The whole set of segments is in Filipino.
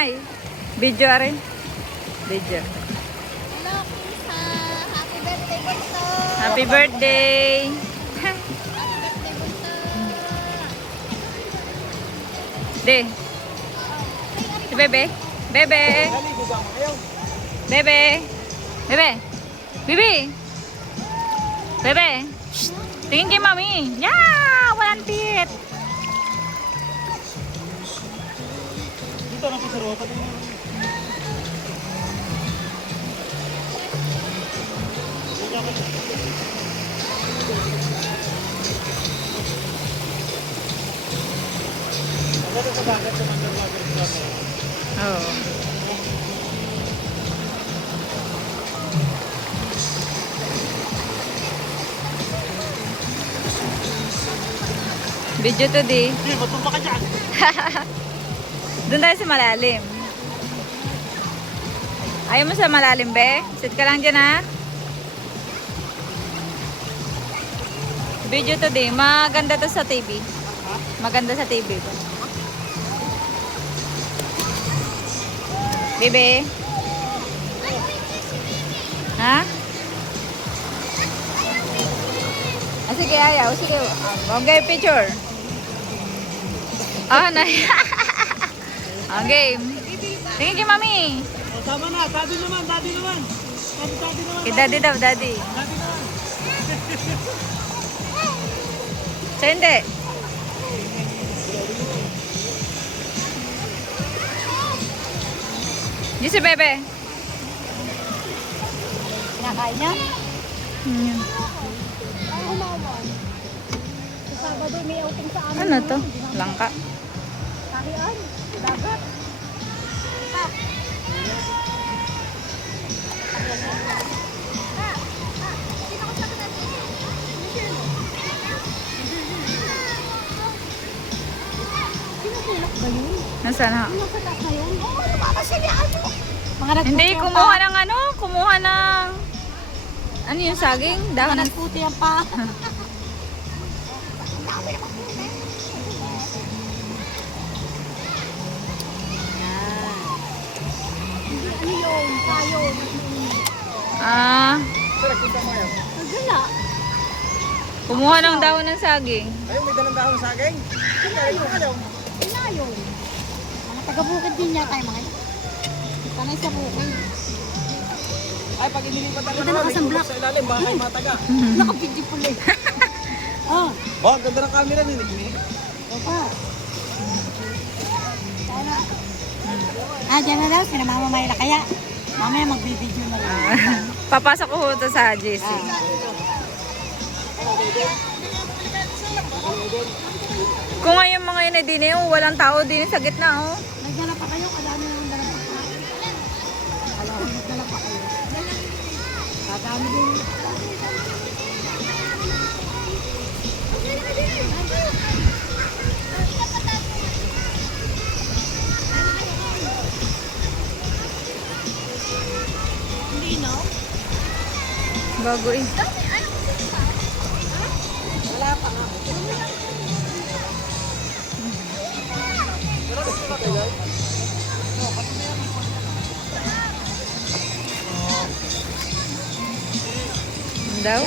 May. Video rin. Video. Hello, Pisa. Happy birthday, Bunso. Happy birthday. Happy birthday, Bunso. De. Si Bebe. Bebe. Bebe. Bebe. Bibi. Bebe. Shh. Tingin kay mami. Yeah! Walang tit. Dito na po sa rota. Ano sa dagat sa Mandalag? Oo. Video to di. Hindi, matumba ka dyan. Doon tayo sa malalim. Ayaw mo sa malalim, be? Sit ka lang dyan, ha? Video to di. Maganda to sa TV. Maganda sa TV to. Bebe? Ha? Ah, sige, ayaw. Sige. Okay, picture. Ah, na. Ang game. Tingin kay mami. O, tama na. Daddy naman. Daddy naman. Daddy naman. Kay daddy daw, daddy. Daddy naman. So, hindi. Di si Bebe. Kinakain niya? Hmm. Ay, umawan. Sa Sabado, may outing sa amin. Ano to? Langka. Kahian. Dagat. Sinutulak ba yun? Nasaan ha? Nasa taas na yun? Oo, lumakasilian mo. Mga Hindi, nagputi ang kumuha pa. ng ano? Kumuha ng... Ano yung saging? Dahon Mga ng... nagputi ang pa. Hindi, ano yun? Tayo. Ah, Nagala. kumuha ng dahon ng saging. Ayun, may dalang dahon sa akin. Ayaw. Ilayo. Mga taga-bukid din niya tayo mga. Panay sa bukid. Ay, pag inilipat ako Ganda nakasamblak. sa ilalim, baka kayo mataga. Nakapidyo pala eh. Oh, Ba, ang ganda ng camera ni Nick. opa. Sana. Ah, dyan na daw. Sina Mama Mayra kaya. Mamaya magbibideo na lang. Papasok ko ho to sa JC. Kung ngayon mga yun ay din eh, walang tao din sa gitna oh. Nagdala pa kayo. Kadami yung dala pa kayo. Alam ko, nagdala pa kayo. Kadami din. Hindi, no? Bago eh. Wala pa nga. Ang daw.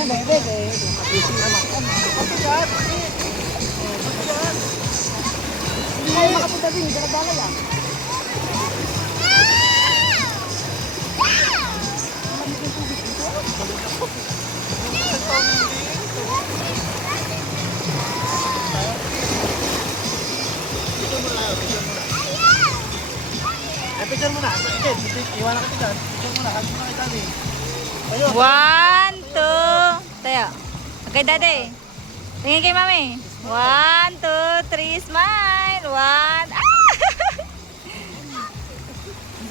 Hindi kayo makapunta din. Dala-dala yan. Ay, picture mo na. Okay, iwan na ka dyan. Picture mo na. Hag mo na kay Daddy. Ayun. 1, 2. Tayo. Okay, daddy. Tingin kay mami. 1, 2, 3, smile. 1. Ah!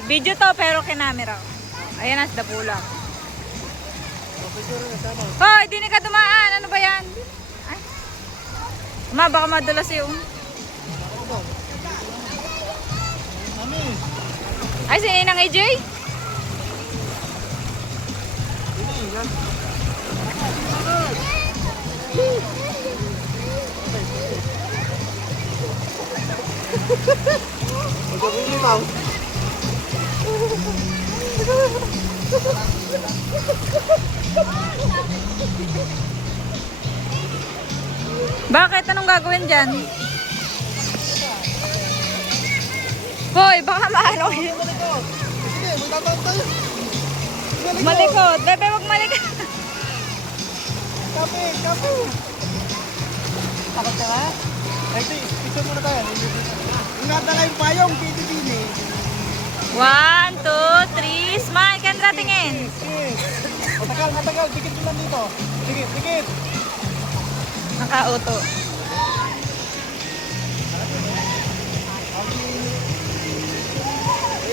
Video to pero kinamera. Ayan na, sa pula. Picture na sama. Hoy, di na ka dumaan. Ano ba yan? Ay. Ma, baka madulas yung... Mami. Ay, si Ninang AJ? Ini, yan. Magkabili, Pao. Bakit? Anong gagawin dyan? Hoy, baka maano kayo. Sige, magtatawag tayo. Malikot. Bebe, wag malikot. Kape, kape. Takot ka ba? Ay, picture muna tayo. Yung nadala yung payong, pinipili. 1, 2, 3, smile. Kendra, tingin. Yes. Matagal, matagal. Dikit mo lang dito. Dikit, dikit. Nakauto.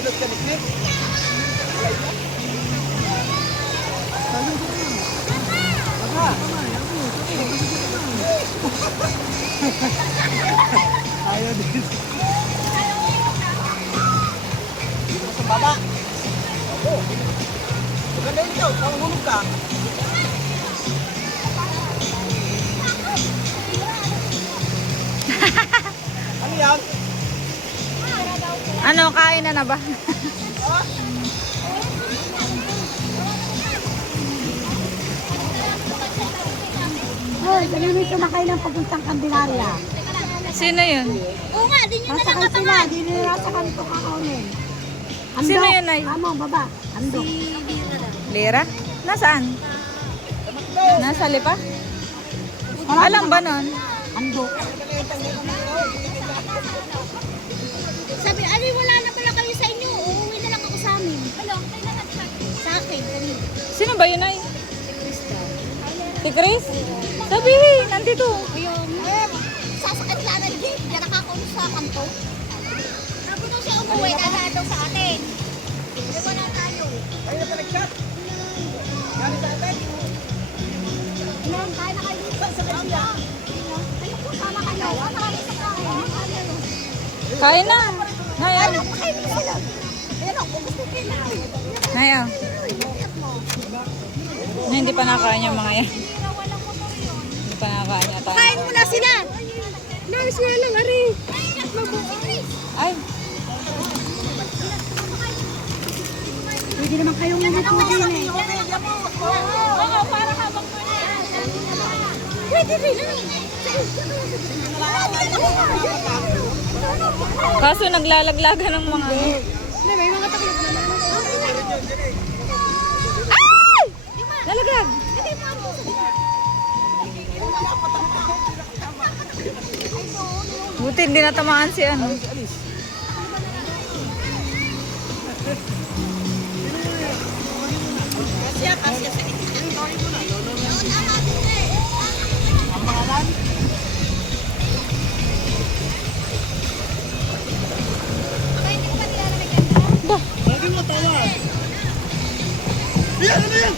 Ilot ka, dikit. Ayaw din. Dito sa baba. Oo. Maganda yun ikaw. Mahulog ka. Ano yan? Ano, kain na ba? Hoy, kanina sumakay ng papuntang Candelaria. Sino yun? Oo nga, din yung Nasakay sila, di nila sa kanto kakaunin. Sino yun, Nay? Amo, baba. Ando. Lira? Nasaan? Nasa lipa? Alam ba nun? Ando. Sabi, ay wala na pala kayo sa inyo. Uuwi na lang ako sa amin. Hello, sa akin, kanina. Sino ba yun ay? Si Chris? Sabihin, nandito. Yung, sasakit lang ng jeep. Yan nakakaunod sa kanto. Sabi nung siya umuwi, dadaan daw sa atin. Hindi wala tayo. Ayaw na pinag-chat. Gani sa atin. Ilan, kaya na kayo dito. Sasakit siya. Ano po, sama kayo. Sama kayo sa kain. Kain na. Naya. Ano, kain na sila. Ayan o, kung gusto kayo na. Naya. Na, hindi pa nakain yung mga yan. Hindi pa nakain yata. Kain mo na sila. Nais nga lang, Ari. Ay, Pwede naman kayong umupo din eh. Oo, para habang pwede rin. kaso naglalaglagan ng mga... May mga taklog na naman. Ay! Nalaglag. Buti hindi natamaan si ano. Lagi mo tawa. Yan, ano yan?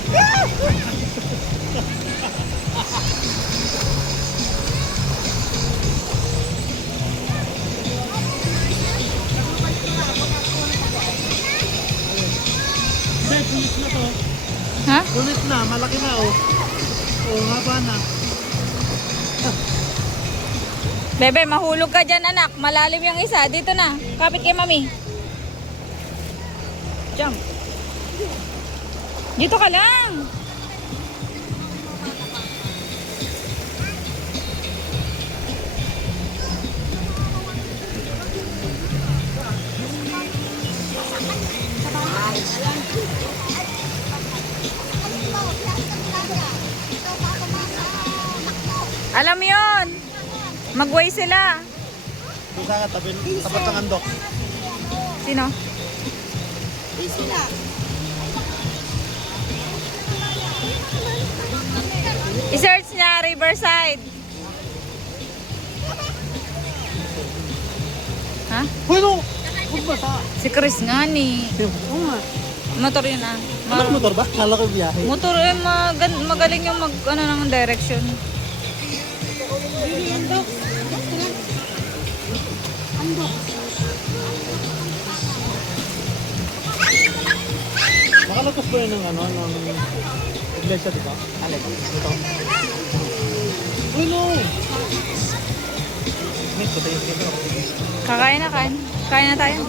Hindi, pulis na to. Ha? Pulis na, malaki na oh. Oh, haba na. Bebe, mahulog ka dyan anak. Malalim yung isa. Dito na. Kapit kay mami. Jump. Dito ka lang. Alam mo yun. Mag-way sila. Isa ka, tapat ng andok. Sino? I-search niya, Riverside. Ha? Bueno, huwag ba sa... Si Chris nga ni. Oo nga. Motor yun ah. Anong motor ba? Kala ko biyahe. Motor eh, magaling yung mag, ano, ng direction. Nakalagos ba yun ng ano, ng iglesia, di ba? Alin? Ito. Uy, no! Wait, patay yung dito. Kakain na, kain. Kain na tayo.